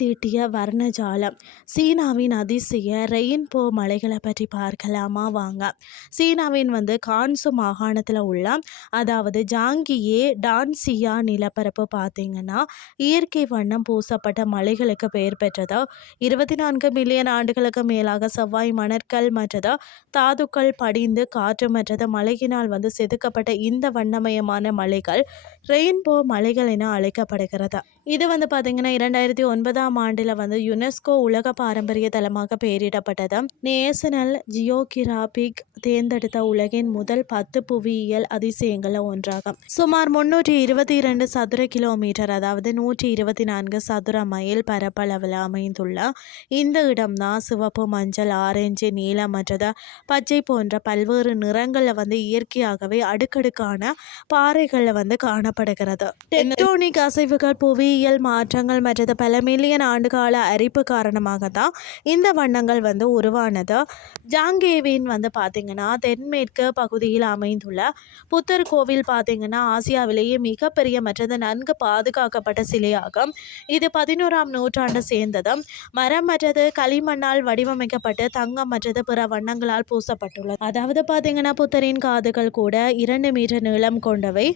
தீட்டிய வர்ணஜாலம். சீனாவின் அதிசய ரெயின்போ மலைகளை பற்றி பார்க்கலாமா வாங்க. சீனாவின் கான்சு மாகாணத்தில் உள்ள அதாவது ஜாங்கியே டான்சியா நிலப்பரப்பு பார்த்தீங்கன்னா இயற்கை வண்ணம் பூசப்பட்ட மலைகளுக்கு பெயர் பெற்றது. 24 மில்லியன் ஆண்டுகளுக்கு மேலாக செவ்வாய் மணற்கல் மற்றது தாதுக்கள் படிந்து காற்று மற்றது மலையினால் செதுக்கப்பட்ட இந்த வண்ணமயமான மலைகள் ரெயின்போ மலைகள் என அழைக்கப்படுகிறது. இது பார்த்தீங்கன்னா 2009ஆம் ஆண்டில் யுனெஸ்கோ உலக பாரம்பரிய தலமாக பெயரிடப்பட்டது. நேஷனல் ஜியோகிராபிக் தேர்ந்தெடுத்த உலகின் முதல் 10 புவியியல் அதிசயங்களில் ஒன்றாகும். சுமார் 322 சதுர கிலோமீட்டர் அதாவது 124 சதுர மைல் பரப்பளவில் அமைந்துள்ள இந்த இடம்தான் சிவப்பு, மஞ்சள், ஆரஞ்சு, நீலம் மற்றது பச்சை போன்ற பல்வேறு நிறங்களில் இயற்கையாகவே அடுக்கடுக்கான பாறைகளில் காணப்படுகிறது. டெக்டோனிக் அசைவுகள், புவியியல் மாற்றங்கள் மற்றது பல மில்லியன் ஆண்டுகால அரிப்பு காரணமாக தான் இந்த வண்ணங்கள் உருவானது. ஜாங்கேவின் பார்த்தீங்கன்னா தென்மேற்கு பகுதியில் அமைந்துள்ள புத்தர் கோவில் பார்த்தீங்கன்னா ஆசியாவிலேயே மிகப்பெரிய மற்றது நன்கு பாதுகாக்கப்பட்ட சிலையாகும். இது 11ஆம் நூற்றாண்டு சேர்ந்தது. மரம் மற்றது களிமண்ணால் வடிவமைக்கப்பட்டு தங்கம் மற்றது பிற வண்ணங்களால் பூசப்பட்டுள்ளது. அதாவது பார்த்தீங்கன்னா புத்தரின் காதுகள் கூட 2 மீட்டர் நீளம் கொண்டவை.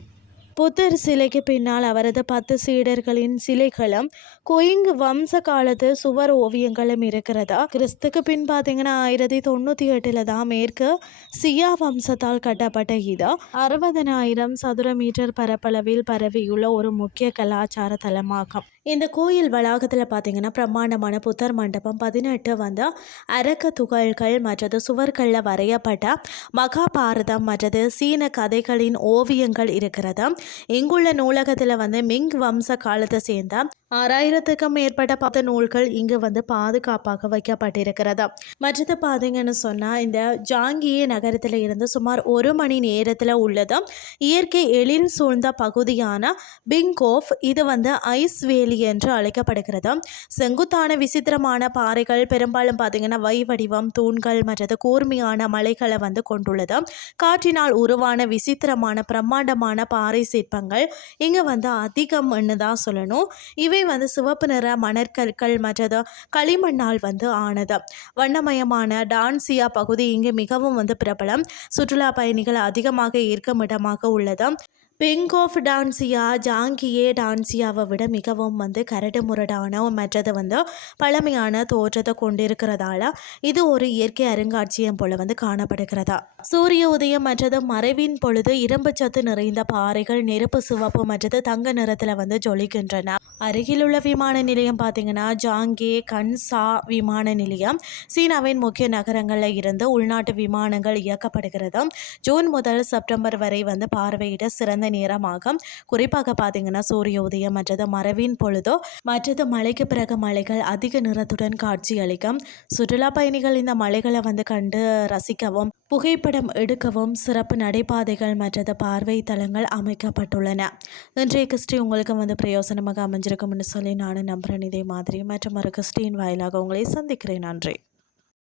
புத்தர் சிலைக்கு பின்னால் அவரது 10 சீடர்களின் சிலைகளும் குயிங் வம்ச காலத்து சுவர் ஓவியங்களும் இருக்கிறதா. கிறிஸ்துக்கு பின் பார்த்தீங்கன்னா 1098 தான் மேற்கு சியா வம்சத்தால் கட்டப்பட்ட இது 60,000 சதுர மீட்டர் பரப்பளவில் பரவியுள்ள ஒரு முக்கிய கலாச்சார தலமாகும். இந்த கோயில் வளாகத்தில் பார்த்தீங்கன்னா பிரம்மாண்டமான புத்தர் மண்டபம், 18 அரக்க துகள்கள் மற்றது சுவர்களில் வரையப்பட்ட மகாபாரதம் மற்றது சீன கதைகளின் ஓவியங்கள் இருக்கிறது. இங்குள்ள நூலகத்தில் மிங் வம்ச காலத்தை சேர்ந்த 6000க்கும் மேற்பட்ட 10 நூல்கள் இங்கு பாதுகாப்பாக வைக்கப்பட்டிருக்கிறது. மற்றது பார்த்தீங்கன்னு சொன்னால் இந்த ஜாங்கியே நகரத்தில் இருந்து சுமார் 1 மணி நேரத்தில் உள்ளது இயற்கை எழில் சூழ்ந்த பகுதியான பிங்கோஃப். இது ஐஸ் வேலி என்று அழைக்கப்படுகிறது. செங்குத்தான விசித்திரமான பாறைகள் பெரும்பாலும் பார்த்தீங்கன்னா வை வடிவம் தூண்கள் மற்றது கூர்மையான மலைகளை கொண்டுள்ளது. காற்றினால் உருவான விசித்திரமான பிரம்மாண்டமான பாறை சிற்பங்கள் இங்கு அதிகம்னு தான் சொல்லணும். இவை சிவப்பு நிற மணற்கற்கள் மற்றது களிமண்ணால் ஆனது. வண்ணமயமான டான்சியா பகுதி இங்கு மிகவும் பிரபலம். சுற்றுலா பயணிகள் அதிகமாக ஈர்க்கும் இடமாக உள்ளது. பிங்கோஃப் டான்சியா ஜாங்கியே டான்சியாவை விட மிகவும் கரடு முரடான மற்றது பழமையான தோற்றத்தை கொண்டிருக்கிறதால இது ஒரு இயற்கை அருங்காட்சியம் போல காணப்படுகிறதா. சூரிய உதயம் மற்றது மறைவின் பொழுது இரும்பு சத்து நிறைந்த பாறைகள் நெருப்பு சிவப்பு மற்றது தங்க நிறத்தில் ஜொலிக்கின்றன. அருகிலுள்ள விமான நிலையம் பார்த்தீங்கன்னா ஜாங்கே கன்சா விமான நிலையம் சீனாவின் முக்கிய நகரங்களில் இருந்து உள்நாட்டு விமானங்கள் இயக்கப்படுகிறது. ஜூன் முதல் செப்டம்பர் வரை பார்வையிட சிறந்த நேரமாகும். குறிப்பாக பார்த்தீங்கன்னா சூரிய உதயம் மற்றது மறைவின் பொழுதோ மற்றது மழைக்கு பிறகு மலைகள் அதிக நிறத்துடன் காட்சி அளிக்கும். சுற்றுலா பயணிகள் இந்த மலைகளை கண்டு ரசிக்கவும் புகைப்படம் எடுக்கவும் சிறப்பு நடைபாதைகள் மற்றது பார்வை தலங்கள் அமைக்கப்பட்டுள்ளன. இன்றைய கிறிஸ்டி உங்களுக்கு பிரயோசனமாக அமைஞ்சிருக்கும்னு சொல்லி நானும் நம்புகிறேன். இதே மாதிரி மற்றும் ஒரு கிறிஸ்டின் வாயிலாக உங்களை சந்திக்கிறேன். நன்றி.